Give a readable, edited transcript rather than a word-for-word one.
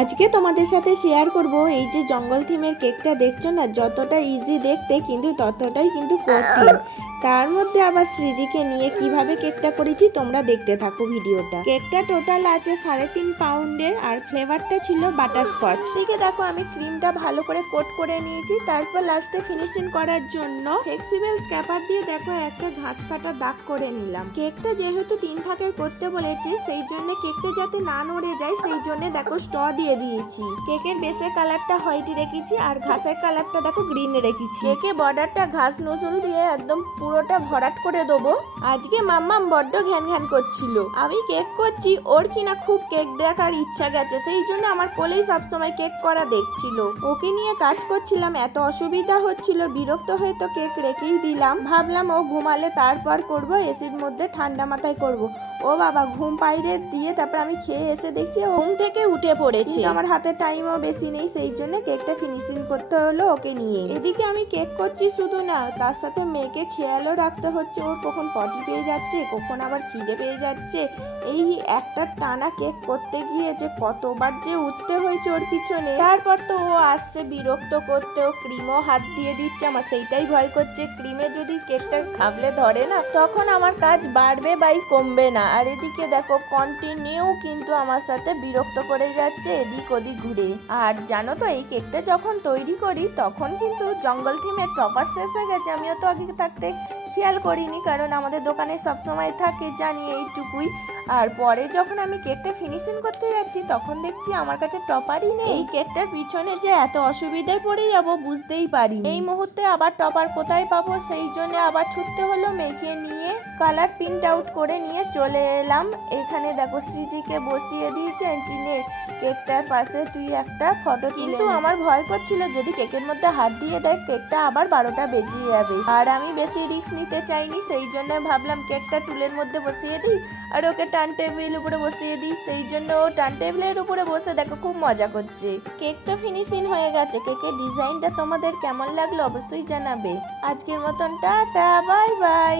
আজকে তোমাদের সাথে শেয়ার করব এই যে জঙ্গল থিমের কেকটা দেখছো না, যতটা ইজি দেখতে কিন্তু ততটাই কিন্তু কঠিন। তার মধ্যে আবার সৃজিকে নিয়ে কিভাবে কেকটা করেছি তোমরা দেখতে থাকো ভিডিওটা। কেকটা টোটাল আছে 3.5 পাউন্ডের আর ফ্লেভারটা ছিল বাটারস্কচ। এদিকে দেখো আমি ক্রিমটা ভালো করে কোট করে নিয়েছি, তারপর লাস্টে ফিনিশিং করার জন্য ফ্লেক্সিবল স্ক্যাপার দিয়ে দেখো একটা ঘাঁচ কাটা দাগ করে নিলাম। কেকটা যেহেতু 3 ভাগের করতে বলেছি সেই জন্য কেকটা যাতে না নড়ে যায় সেই জন্য দেখো স্ট্র দিয়ে দিয়েছি। কেকের বেসের কালারটা হোয়াইট রেখেছি আর ঘাসের কালারটা দেখো গ্রিন রেখেছি। কেকে বর্ডারটা ঘাস নজল দিয়ে একদম পুরোটা ভরাট করে দেবো। আজকে মাম্মাম বড্ড ঘ্যান ঘ্যান করছিল, আমি কেক করছি ওর কিনা খুব কেক দেখার ইচ্ছা গেছে, সেই জন্য আমার কোলেই সবসময় কেক করা দেখছিল। ওকে নিয়ে কাজ করছিলাম, এত অসুবিধা হচ্ছিল, বিরক্ত হয়ে তো কেক রেখেই দিলাম। ভাবলাম ও ঘুমালে তারপর করব, এসির মধ্যে ঠান্ডা মাথায় করব। ও বাবা, ঘুম পাইরে দিয়ে তারপর আমি খেয়ে এসে দেখছি ঘুম থেকে উঠে পড়েছি। আমার হাতে টাইমও বেশি নেই, সেই জন্য কেকটা ফিনিশিং করতে হলো ওকে নিয়ে। এদিকে আমি কেক করছি শুধু না, তার সাথে মেয়েকে খেয়ালও রাখতে হচ্ছে, ওর কখন পটি পেয়ে যাচ্ছে, কখন আবার খিদে পেয়ে যাচ্ছে। এই একটা টানা কেক করতে গিয়ে যে কতবার যে উঠতে হয়েছে ওর পিছনে। তারপর তো ও আসছে বিরক্ত করতে, ও ক্রিমও হাত দিয়ে দিচ্ছে, আমার সেইটাই ভয় করছে ক্রিমে যদি কেকটা খাবলে ধরে না তখন আমার কাজ বাড়বে বাই কমবে না। আর এদিকে দেখো কন্টিনিউ কিন্তু আমার সাথে বিরক্ত করে যাচ্ছে এদিক ওদিক ঘুরে। আর জানো তো এই কেকটা যখন তৈরি করি তখন কিন্তু জঙ্গল থিমের টপার শেষ হয়ে গেছে, আমিও তো আগে থাকতে খেয়াল করিনি, কারণ আমাদের দোকানে সবসময় থাকে জানি এইটুকুই। আর পরে যখন আমি কেকটা ফিনিশিং করতে যাচ্ছি তখন দেখছি আমার কাছে টপারই নেই। এই কেকটার পিছনে যে এত অসুবিধায় পড়ে যাব বুঝতেই পারি। এই মুহূর্তে আবার টপার কোথায় পাবো, সেই জন্য আবার ছুটতে হলো মেয়েকে নিয়ে। কালার প্রিন্ট আউট করে নিয়ে চলে এলাম। এখানে দেখো সৃজিকে বসিয়ে দিয়েছে, চিনে কেকটার পাশে তুই একটা ফটো। কিন্তু আমার ভয় করছিল যদি কেকের মধ্যে হাত দিয়ে দেয় কেকটা আবার 12টা বেজিয়ে যাবে, আর আমি বেশি রিস্ক নিতে চাইনি, সেই জন্য ভাবলাম কেকটা টুলের মধ্যে বসিয়ে দিই আর ওকে টার্ন টেবিল উপরে বসিয়ে দিই। সেই জন্য ও টার্ন টেবিলের উপরে বসে দেখো খুব মজা করছে। কেক তো ফিনিশিং হয়ে গেছে, কেকের ডিজাইনটা তোমাদের কেমন লাগলো অবশ্যই জানাবে। আজকের মতন টাটা, বাই বাই।